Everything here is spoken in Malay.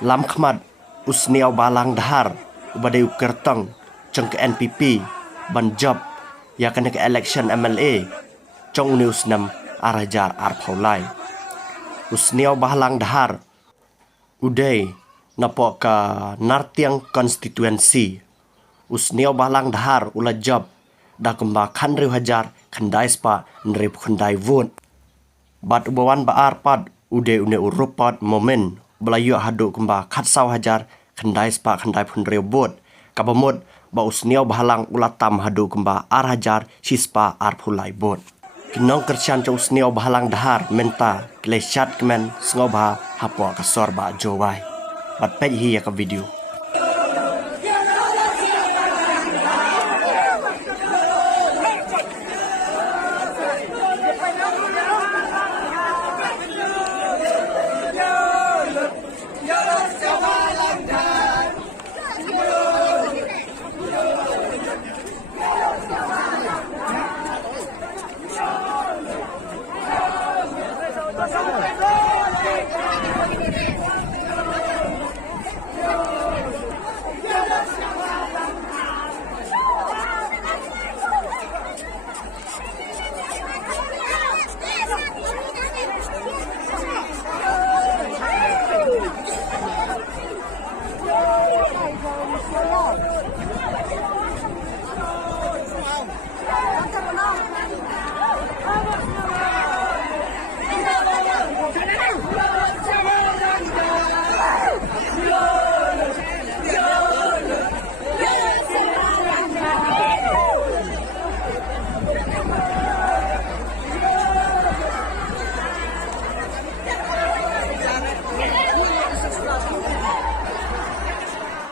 lam khmat usniaw balang dahar ubadai ukertang ceng ke NPP ban job ya kena ke election MLA cong news nam arajar arpaulai usniaw balang dahar udai napok ka nartiang konstituensi usniaw balang dahar ula job da kemba khandri hajar khandai spa nrip khandai vote bat ubawan baar pad ude une urupat momen belayu hadu kemba khatsau hajar khandai spa khandai phunre bot kabamot ba usniaw balang ulatam hadu kemba ar hajar sispa ar phulai bot kinong kersian cha usniaw balang dahar menta kleshat kemen sngoba hapwa kasor ba jowai bat pej hi ya ka video